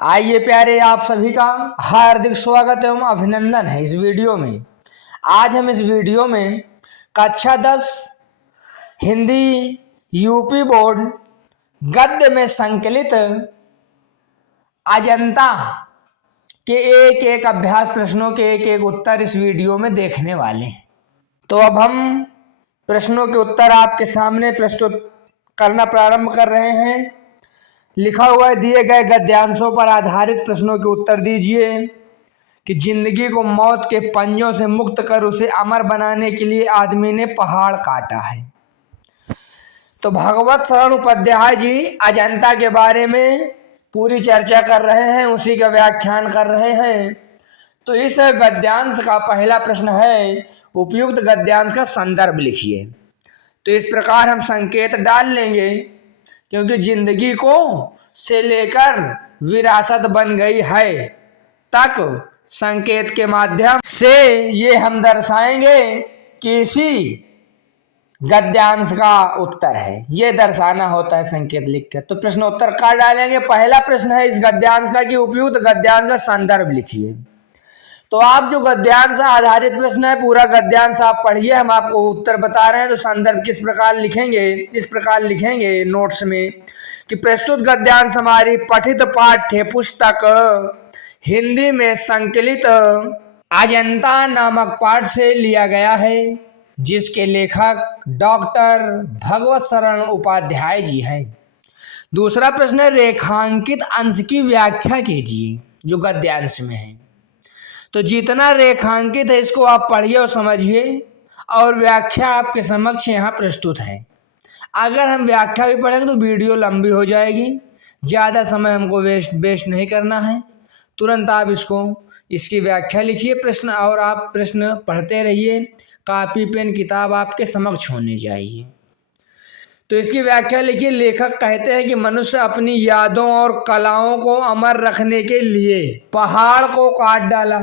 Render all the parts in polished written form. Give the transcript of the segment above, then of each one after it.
आइए प्यारे, आप सभी का हार्दिक स्वागत एवं अभिनंदन है इस वीडियो में। आज हम इस वीडियो में कक्षा 10 हिंदी यूपी बोर्ड गद्य में संकलित अजंता के एक एक अभ्यास प्रश्नों के एक एक उत्तर इस वीडियो में देखने वाले हैं। तो अब हम प्रश्नों के उत्तर आपके सामने प्रस्तुत करना प्रारंभ कर रहे हैं। लिखा हुआ है, दिए गए गद्यांशों पर आधारित प्रश्नों के उत्तर दीजिए कि जिंदगी को मौत के पंजों से मुक्त कर उसे अमर बनाने के लिए आदमी ने पहाड़ काटा है। तो भगवत शरण उपाध्याय जी अजंता के बारे में पूरी चर्चा कर रहे हैं, उसी का व्याख्यान कर रहे हैं। तो इस गद्यांश का पहला प्रश्न है, उपयुक्त गद्यांश का संदर्भ लिखिए। तो इस प्रकार हम संकेत डाल लेंगे, क्योंकि जिंदगी को से लेकर विरासत बन गई है तक संकेत के माध्यम से ये हम दर्शाएंगे कि इसी गद्यांश का उत्तर है। ये दर्शाना होता है संकेत लिखकर। तो प्रश्नोत्तर का डालेंगे। पहला प्रश्न है इस गद्यांश का कि उपयुक्त गद्यांश का संदर्भ लिखिए। तो आप जो गद्यांश आधारित प्रश्न है, पूरा गद्यांश आप पढ़िए, हम आपको उत्तर बता रहे हैं। तो संदर्भ किस प्रकार लिखेंगे? इस प्रकार लिखेंगे नोट्स में कि प्रस्तुत गद्यांश हमारी पठित पाठ्य पुस्तक हिंदी में संकलित अजंता नामक पाठ से लिया गया है, जिसके लेखक डॉक्टर भगवत शरण उपाध्याय जी हैं। दूसरा प्रश्न है, रेखांकित अंश की व्याख्या कीजिए जो गद्यांश में है। तो जितना रेखांकित है इसको आप पढ़िए और समझिए, और व्याख्या आपके समक्ष यहाँ प्रस्तुत है। अगर हम व्याख्या भी पढ़ेंगे तो वीडियो लंबी हो जाएगी, ज़्यादा समय हमको वेस्ट नहीं करना है। तुरंत आप इसकी व्याख्या लिखिए प्रश्न, और आप प्रश्न पढ़ते रहिए। कापी पेन किताब आपके समक्ष होनी चाहिए। तो इसकी व्याख्या लिखिए। लेखक कहते हैं कि मनुष्य अपनी यादों और कलाओं को अमर रखने के लिए पहाड़ को काट डाला।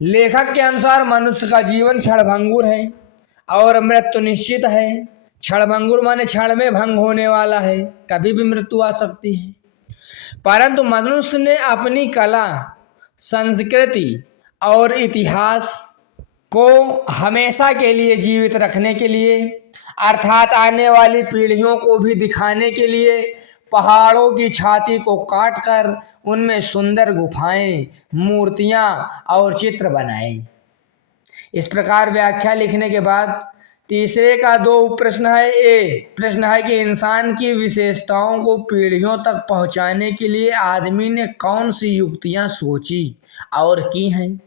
लेखक के अनुसार मनुष्य का जीवन क्षणभंगुर है और मृत्यु निश्चित है। क्षणभंगुर माने क्षण में भंग होने वाला है, कभी भी मृत्यु आ सकती है। परंतु मनुष्य ने अपनी कला, संस्कृति और इतिहास को हमेशा के लिए जीवित रखने के लिए, अर्थात आने वाली पीढ़ियों को भी दिखाने के लिए, पहाड़ों की छाती को काटकर उनमें सुंदर गुफाएं, मूर्तियां और चित्र बनाए। इस प्रकार व्याख्या लिखने के बाद तीसरे का दो प्रश्न है। प्रश्न है कि इंसान की विशेषताओं को पीढ़ियों तक पहुंचाने के लिए आदमी ने कौन सी युक्तियां सोची और की हैं,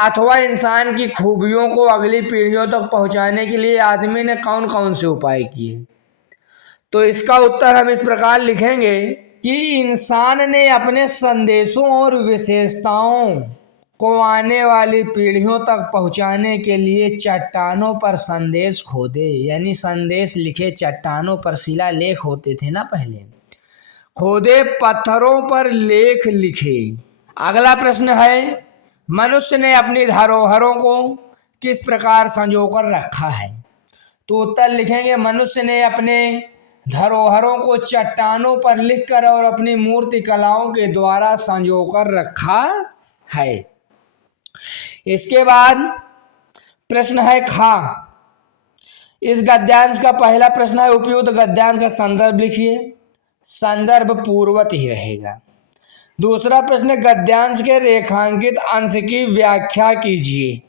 अथवा इंसान की खूबियों को अगली पीढ़ियों तक पहुंचाने के लिए आदमी ने कौन कौन से उपाय किए। तो इसका उत्तर हम इस प्रकार लिखेंगे कि इंसान ने अपने संदेशों और विशेषताओं को आने वाली पीढ़ियों तक पहुंचाने के लिए चट्टानों पर संदेश खोदे, यानी संदेश लिखे। चट्टानों पर शिलालेख होते थे ना पहले, खोदे, पत्थरों पर लेख लिखे। अगला प्रश्न है, मनुष्य ने अपनी धरोहरों को किस प्रकार संजोकर रखा है। तो उत्तर लिखेंगे, मनुष्य ने अपने धरोहरों को चट्टानों पर लिखकर और अपनी मूर्ति कलाओं के द्वारा संजोकर रखा है। इसके बाद प्रश्न है खा। इस गद्यांश का पहला प्रश्न है, उपयुक्त गद्यांश का संदर्भ लिखिए। संदर्भ पूर्वत ही रहेगा। दूसरा प्रश्न, गद्यांश के रेखांकित अंश की व्याख्या कीजिए।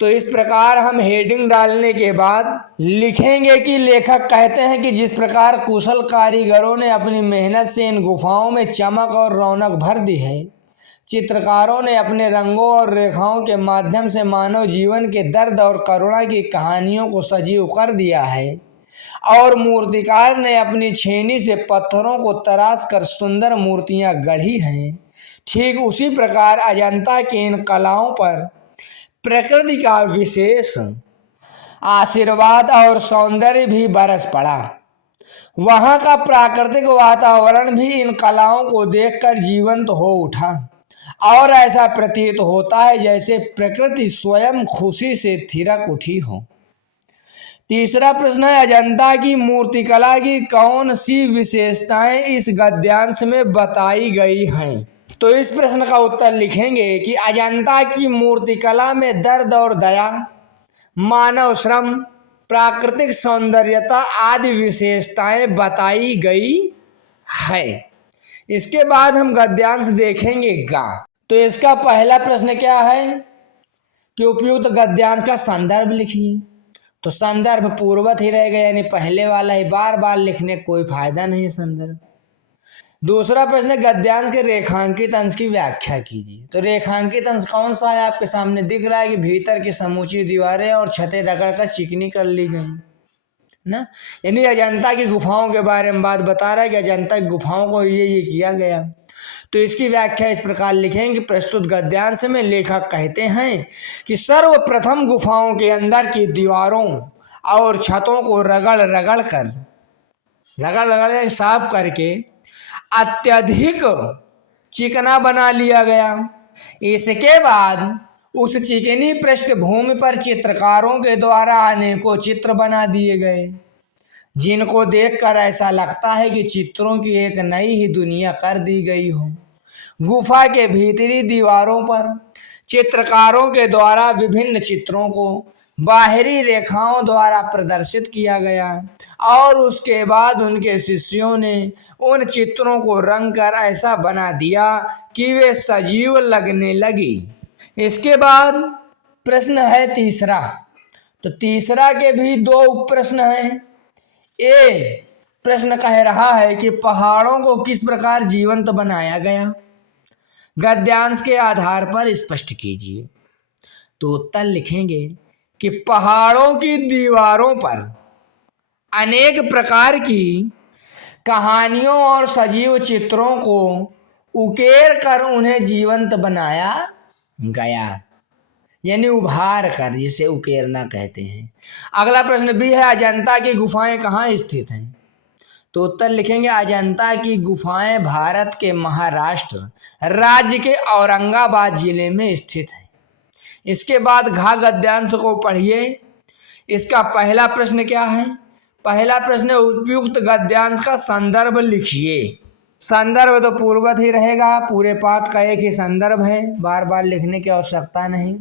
तो इस प्रकार हम हेडिंग डालने के बाद लिखेंगे कि लेखक कहते हैं कि जिस प्रकार कुशल कारीगरों ने अपनी मेहनत से इन गुफाओं में चमक और रौनक भर दी है, चित्रकारों ने अपने रंगों और रेखाओं के माध्यम से मानव जीवन के दर्द और करुणा की कहानियों को सजीव कर दिया है, और मूर्तिकार ने अपनी छेनी से पत्थरों को तराश कर सुंदर मूर्तियां गढ़ी हैं, ठीक उसी प्रकार अजंता की इन कलाओं पर प्रकृति का विशेष आशीर्वाद और सौंदर्य भी बरस पड़ा। वहाँ का प्राकृतिक वातावरण भी इन कलाओं को देखकर जीवंत हो उठा, और ऐसा प्रतीत होता है जैसे प्रकृति स्वयं खुशी से थिरक उठी हो। तीसरा प्रश्न है, अजंता की मूर्तिकला की कौन सी विशेषताएं इस गद्यांश में बताई गई हैं? तो इस प्रश्न का उत्तर लिखेंगे कि अजंता की मूर्तिकला में दर्द और दया, मानव श्रम, प्राकृतिक सौंदर्यता आदि विशेषताएं बताई गई है। इसके बाद हम गद्यांश देखेंगे गा। तो इसका पहला प्रश्न क्या है कि उपयुक्त गद्यांश का संदर्भ लिखिए। तो संदर्भ पूर्वत ही रह गया, यानी पहले वाला ही, बार बार लिखने का कोई फायदा नहीं संदर्भ। दूसरा प्रश्न, गद्यांश के रेखांकित अंश की व्याख्या कीजिए। तो रेखांकित अंश कौन सा है? आपके सामने दिख रहा है कि भीतर की समूची दीवारें और छतें रगड़कर चिकनी कर ली गई ना, यानी अजंता की गुफाओं के बारे में बात बता रहा है कि अजंता की गुफाओं को ये किया गया। तो इसकी व्याख्या इस प्रकार लिखेंगे, प्रस्तुत गद्यांश में लेखक कहते हैं कि सर्वप्रथम गुफाओं के अंदर की दीवारों और छतों को रगड़ साफ करके अत्यधिक चिकना बना लिया गया। इसके बाद उस चिकनी पृष्ठभूमि पर चित्रकारों के द्वारा अनेकों चित्र बना दिए गए, जिनको देखकर ऐसा लगता है कि चित्रों की एक नई ही दुनिया कर दी गई हो। गुफा के भीतरी दीवारों पर चित्रकारों के द्वारा विभिन्न चित्रों को बाहरी रेखाओं द्वारा प्रदर्शित किया गया और उसके बाद उनके शिष्यों ने उन चित्रों को रंग कर ऐसा बना दिया कि वे सजीव लगने लगी। इसके बाद प्रश्न है तीसरा। तो तीसरा के भी दो उप प्रश्न हैं। ए प्रश्न कह रहा है कि पहाड़ों को किस प्रकार जीवंत बनाया गया, गद्यांश के आधार पर स्पष्ट कीजिए। तो उत्तर लिखेंगे कि पहाड़ों की दीवारों पर अनेक प्रकार की कहानियों और सजीव चित्रों को उकेर कर उन्हें जीवंत बनाया गया, यानी उभार कर, जिसे उकेरना कहते हैं। अगला प्रश्न भी है, अजंता की गुफाएं कहाँ स्थित हैं? तो उत्तर लिखेंगे, अजंता की गुफाएं भारत के महाराष्ट्र राज्य के औरंगाबाद जिले में स्थित हैं। इसके बाद घा गद्यांश को पढ़िए। इसका पहला प्रश्न क्या है? पहला प्रश्न, उपयुक्त गद्यांश का संदर्भ लिखिए। संदर्भ तो पूर्वत ही रहेगा, पूरे पाठ का एक ही संदर्भ है, बार बार लिखने की आवश्यकता नहीं।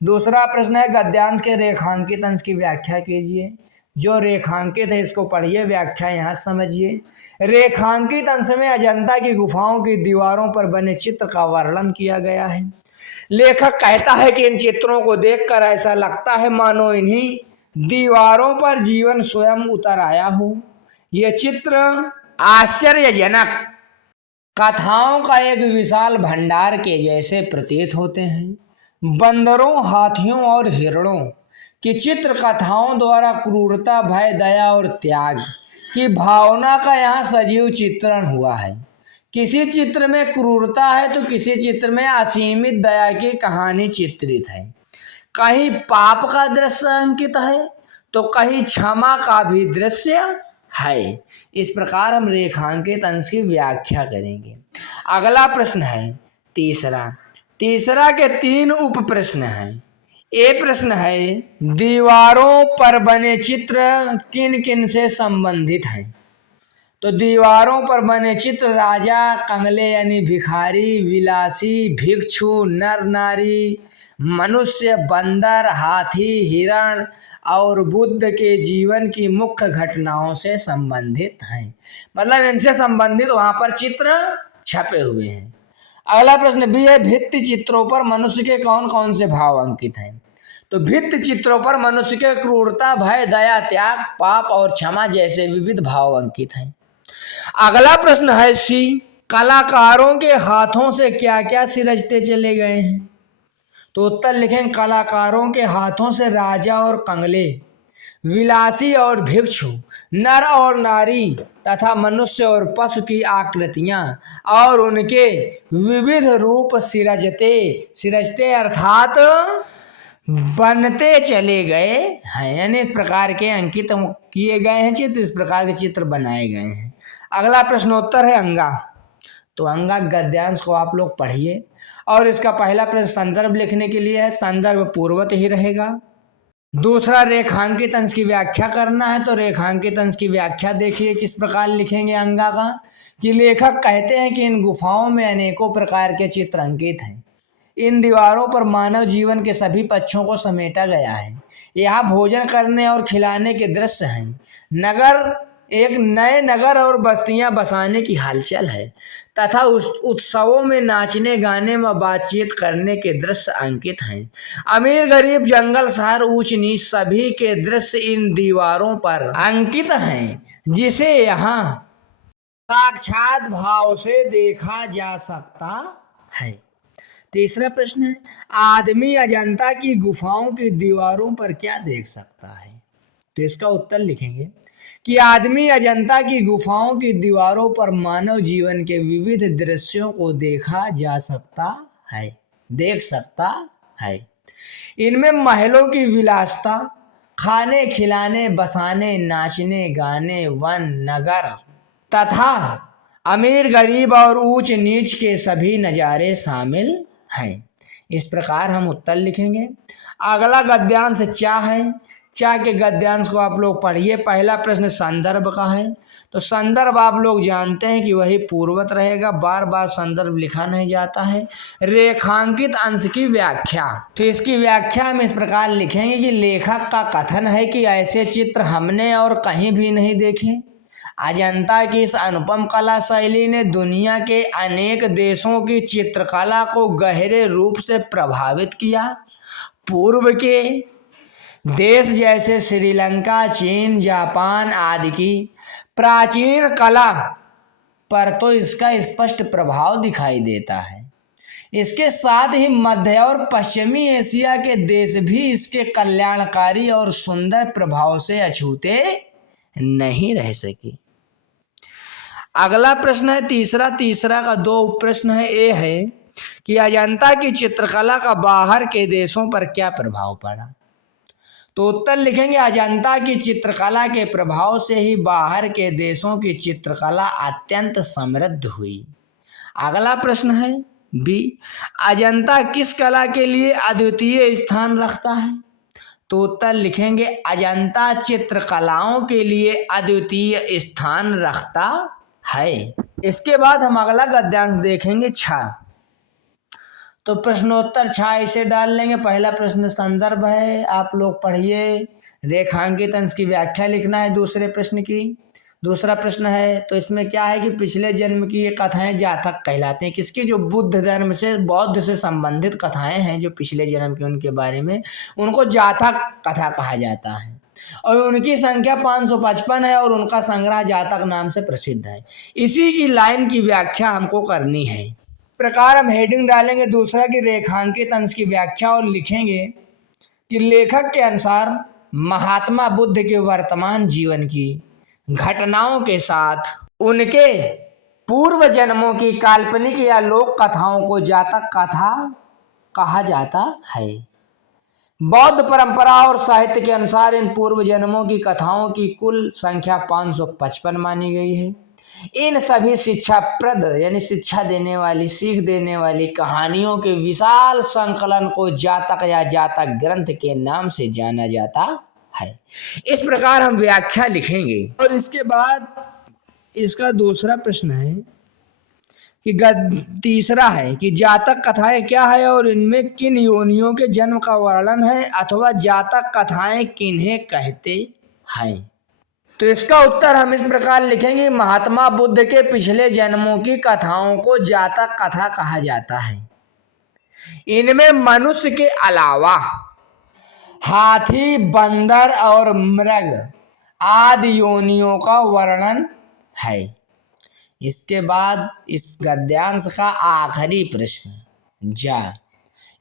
दूसरा प्रश्न है, गद्यांश के रेखांकित अंश की व्याख्या कीजिए। जो रेखांकित है इसको पढ़िए, व्याख्या यहाँ समझिए। रेखांकित अंश में अजंता की गुफाओं की दीवारों पर बने चित्र का वर्णन किया गया है। लेखक कहता है कि इन चित्रों को देखकर ऐसा लगता है मानो इन्हीं दीवारों पर जीवन स्वयं उतर आया हो। ये चित्र आश्चर्यजनक कथाओं का एक विशाल भंडार के जैसे प्रतीत होते हैं। बंदरों, हाथियों और हिरणों की चित्र कथाओं द्वारा क्रूरता, भय, दया और त्याग की भावना का यहाँ सजीव चित्रण हुआ है। किसी चित्र में क्रूरता है तो किसी चित्र में असीमित दया की कहानी चित्रित है। कहीं पाप का दृश्य अंकित है तो कहीं क्षमा का भी दृश्य है। इस प्रकार हम रेखांकित अंश की व्याख्या करेंगे। अगला प्रश्न है तीसरा के 3 उप प्रश्न हैं। ए प्रश्न है, दीवारों पर बने चित्र किन किन से संबंधित हैं? तो दीवारों पर बने चित्र राजा, कंगले यानी भिखारी, विलासी, भिक्षु, नर नारी, मनुष्य, बंदर, हाथी, हिरण और बुद्ध के जीवन की मुख्य घटनाओं से संबंधित हैं। मतलब इनसे संबंधित वहां पर चित्र छपे हुए हैं। अगला प्रश्न भी है, भित्ति चित्रों पर मनुष्य के कौन कौन से भाव अंकित हैं? तो भित्ति चित्रों पर मनुष्य के क्रूरता, भय, दया, त्याग, पाप और क्षमा जैसे विविध भाव अंकित हैं। अगला प्रश्न है सी, कलाकारों के हाथों से क्या क्या सिरजते चले गए हैं? तो उत्तर लिखें, कलाकारों के हाथों से राजा और कंगले, विलासी और भिक्षु, नर और नारी तथा मनुष्य और पशु की आकृतियां और उनके विविध रूप सिरजते अर्थात बनते चले गए हैं, यानी इस प्रकार के अंकित किए गए हैं चित्र, इस प्रकार के चित्र बनाए गए हैं। अगला प्रश्नोत्तर है अंगा। तो अंगा गद्यांश को आप लोग पढ़िए और इसका पहला प्रश्न संदर्भ लिखने के लिए है। संदर्भ पूर्वत ही रहेगा। दूसरा रेखांकित अंश की व्याख्या करना है, तो रेखांकित अंश की व्याख्या देखिए किस प्रकार लिखेंगे अंगा का, कि लेखक कहते हैं कि इन गुफाओं में अनेकों प्रकार के चित्र अंकित हैं। इन दीवारों पर मानव जीवन के सभी पक्षों को समेटा गया है। यहाँ भोजन करने और खिलाने के दृश्य हैं। नगर, एक नए नगर और बस्तियां बसाने की हलचल है तथा उस उत्सवों में नाचने गाने व बातचीत करने के दृश्य अंकित हैं। अमीर गरीब जंगल शहर ऊंच नीच सभी के दृश्य इन दीवारों पर अंकित हैं, जिसे यहाँ साक्षात भाव से देखा जा सकता है। तीसरा प्रश्न है, आदमी अजंता की गुफाओं की दीवारों पर क्या देख सकता है? तो इसका उत्तर लिखेंगे कि आदमी अजंता की गुफाओं की दीवारों पर मानव जीवन के विविध दृश्यों को देखा जा सकता है, देख सकता है। इनमें महलों की विलासता, खाने खिलाने बसाने नाचने गाने वन नगर तथा अमीर गरीब और ऊंच नीच के सभी नज़ारे शामिल हैं। इस प्रकार हम उत्तर लिखेंगे। अगला गद्यांश चा है। चा के गद्यांश को आप लोग पढ़िए। पहला प्रश्न संदर्भ का है, तो संदर्भ आप लोग जानते हैं कि वही पूर्वत रहेगा, बार बार संदर्भ लिखा नहीं जाता है। रेखांकित अंश की व्याख्या, तो इसकी व्याख्या हम इस प्रकार लिखेंगे कि लेखक का कथन है कि ऐसे चित्र हमने और कहीं भी नहीं देखे। अजंता की इस अनुपम कला शैली ने दुनिया के अनेक देशों की चित्रकला को गहरे रूप से प्रभावित किया। पूर्व के देश जैसे श्रीलंका, चीन, जापान आदि की प्राचीन कला पर तो इसका स्पष्ट प्रभाव दिखाई देता है। इसके साथ ही मध्य और पश्चिमी एशिया के देश भी इसके कल्याणकारी और सुंदर प्रभाव से अछूते नहीं रह सके। अगला प्रश्न है तीसरा का दो प्रश्न है। ए है कि अजंता की चित्रकला का बाहर के देशों पर क्या प्रभाव पड़ा? तो उत्तर लिखेंगे अजंता की चित्रकला के प्रभाव से ही बाहर के देशों की चित्रकला अत्यंत समृद्ध हुई। अगला प्रश्न है बी, अजंता किस कला के लिए अद्वितीय स्थान रखता है? तो उत्तर लिखेंगे अजंता चित्रकलाओं के लिए अद्वितीय स्थान रखता है। इसके बाद हम अगला गद्यांश देखेंगे छा। तो प्रश्नोत्तर छा इसे डाल लेंगे। पहला प्रश्न संदर्भ है, आप लोग पढ़िए। रेखांकित अंश की व्याख्या लिखना है दूसरे प्रश्न की। दूसरा प्रश्न है, तो इसमें क्या है कि पिछले जन्म की ये कथाएं जातक कहलाते हैं। किसकी? जो बुद्ध धर्म से, बौद्ध से संबंधित कथाएं हैं जो पिछले जन्म के, उनके बारे में उनको जातक कथा कहा जाता है। और उनकी संख्या 555 है और उनका संग्रह जातक नाम से प्रसिद्ध है। इसी की लाइन की व्याख्या हमको करनी है। प्रकार हम हेडिंग डालेंगे दूसरा की रेखांकित अंश की व्याख्या और लिखेंगे कि लेखक के अनुसार महात्मा बुद्ध के वर्तमान जीवन की घटनाओं के साथ उनके पूर्व जन्मों की काल्पनिक या लोक कथाओं को जातक कथा कहा जाता है। बौद्ध परंपरा और साहित्य के अनुसार इन पूर्व जन्मों की कथाओं की कुल संख्या 555 मानी गई है। इन सभी शिक्षाप्रद यानी शिक्षा देने वाली, सीख देने वाली कहानियों के विशाल संकलन को जातक या जातक ग्रंथ के नाम से जाना जाता है। इस प्रकार हम व्याख्या लिखेंगे। और इसके बाद इसका दूसरा प्रश्न है कि तीसरा है कि जातक कथाएं क्या है और इनमें किन योनियों के जन्म का वर्णन है अथवा जातक कथाएं किन्हें कहते हैं? तो इसका उत्तर हम इस प्रकार लिखेंगे, महात्मा बुद्ध के पिछले जन्मों की कथाओं को जातक कथा कहा जाता है। इनमें मनुष्य के अलावा हाथी, बंदर और मृग आदि योनियों का वर्णन है। इसके बाद इस गद्यांश का आखिरी प्रश्न जा,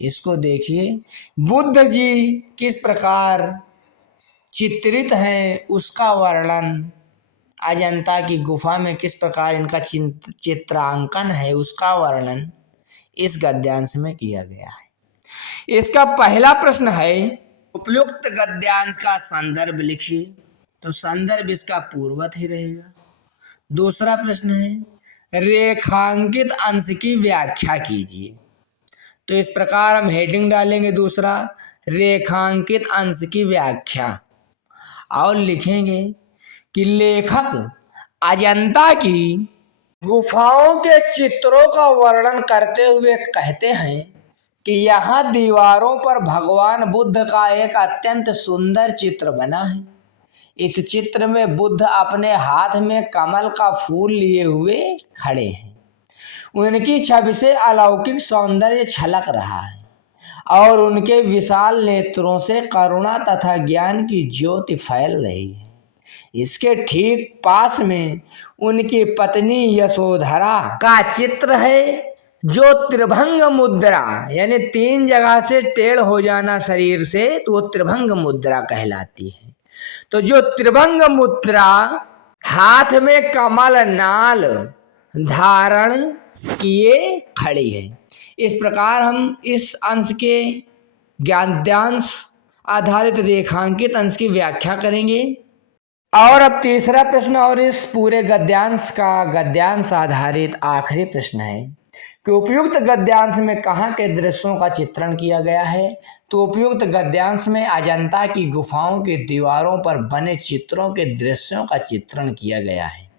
इसको देखिए। बुद्ध जी किस प्रकार चित्रित हैं उसका वर्णन, अजंता की गुफा में किस प्रकार इनका चित्रांकन है उसका वर्णन इस गद्यांश में किया गया है। इसका पहला प्रश्न है, उपयुक्त गद्यांश का संदर्भ लिखिए। तो संदर्भ इसका पूर्वत ही रहेगा। दूसरा प्रश्न है, रेखांकित अंश की व्याख्या कीजिए। तो इस प्रकार हम हेडिंग डालेंगे दूसरा, रेखांकित अंश की व्याख्या। और लिखेंगे कि लेखक अजंता की गुफाओं के चित्रों का वर्णन करते हुए कहते हैं कि यहाँ दीवारों पर भगवान बुद्ध का एक अत्यंत सुंदर चित्र बना है। इस चित्र में बुद्ध अपने हाथ में कमल का फूल लिए हुए खड़े हैं। उनकी छवि से अलौकिक सौंदर्य छलक रहा है और उनके विशाल नेत्रों से करुणा तथा ज्ञान की ज्योति फैल रही है। इसके ठीक पास में उनकी पत्नी यशोधरा का चित्र है, जो त्रिभंग मुद्रा यानी 3 जगह से टेढ़ हो जाना शरीर से, तो वो त्रिभंग मुद्रा कहलाती है। तो जो त्रिभंग मुद्रा हाथ में कमल नाल धारण किए खड़ी है। इस प्रकार हम इस अंश के गद्यांश आधारित रेखांकित अंश की व्याख्या करेंगे। और अब तीसरा प्रश्न और इस पूरे गद्यांश का गद्यांश आधारित आखिरी प्रश्न है कि उपयुक्त गद्यांश में कहाँ के दृश्यों का चित्रण किया गया है। तो उपयुक्त गद्यांश में अजंता की गुफाओं की दीवारों पर बने चित्रों के दृश्यों का चित्रण किया गया है।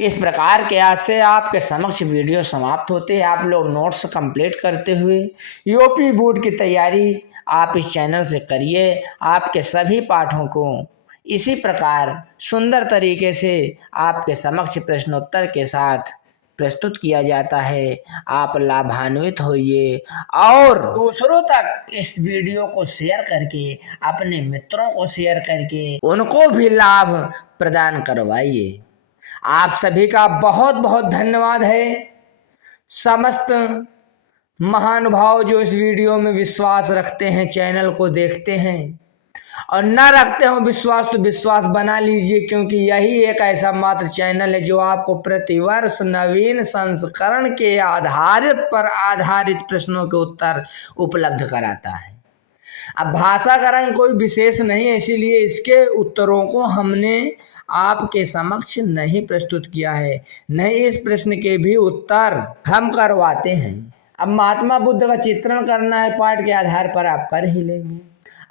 इस प्रकार के आज से आपके समक्ष वीडियो समाप्त होते हैं। आप लोग नोट्स कंप्लीट करते हुए यूपी बोर्ड की तैयारी आप इस चैनल से करिए। आपके सभी पाठों को इसी प्रकार सुंदर तरीके से आपके समक्ष प्रश्नोत्तर के साथ प्रस्तुत किया जाता है। आप लाभान्वित होइए और दूसरों तक इस वीडियो को शेयर करके, अपने मित्रों को शेयर करके उनको भी लाभ प्रदान करवाइए। आप सभी का बहुत बहुत धन्यवाद है। समस्त महानुभाव जो इस वीडियो में विश्वास रखते हैं, चैनल को देखते हैं, और न रखते हो विश्वास तो विश्वास बना लीजिए, क्योंकि यही एक ऐसा मात्र चैनल है जो आपको प्रतिवर्ष नवीन संस्करण के आधारित प्रश्नों के उत्तर उपलब्ध कराता है। अब भाषा का रंग कोई विशेष नहीं है, इसीलिए इसके उत्तरों को हमने आपके समक्ष नहीं प्रस्तुत किया है, नहीं इस प्रश्न के भी उत्तर हम करवाते हैं। अब महात्मा बुद्ध का चित्रण करना है, पाठ के आधार पर आप कर ही लेंगे।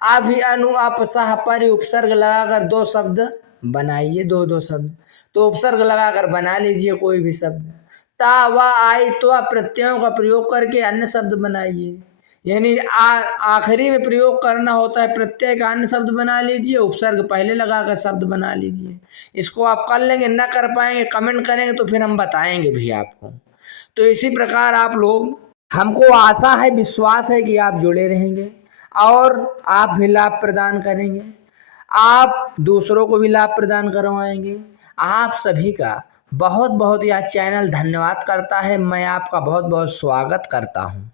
आप ही अनु आप सह पर उपसर्ग लगाकर 2 शब्द बनाइए, 2 शब्द, तो उपसर्ग लगाकर बना लीजिए कोई भी शब्द। ता व आई तो प्रत्ययों का प्रयोग करके अन्य शब्द बनाइए, यानी आखिरी में प्रयोग करना होता है प्रत्यय का अन्य शब्द बना लीजिए, उपसर्ग पहले लगाकर शब्द बना लीजिए। इसको आप कर लेंगे, ना कर पाएंगे कमेंट करेंगे तो फिर हम बताएंगे भी आपको। तो इसी प्रकार आप लोग, हमको आशा है, विश्वास है कि आप जुड़े रहेंगे और आप भी लाभ प्रदान करेंगे, आप दूसरों को भी लाभ प्रदान करवाएंगे। आप सभी का बहुत बहुत यह चैनल धन्यवाद करता है। मैं आपका बहुत बहुत स्वागत करता हूँ।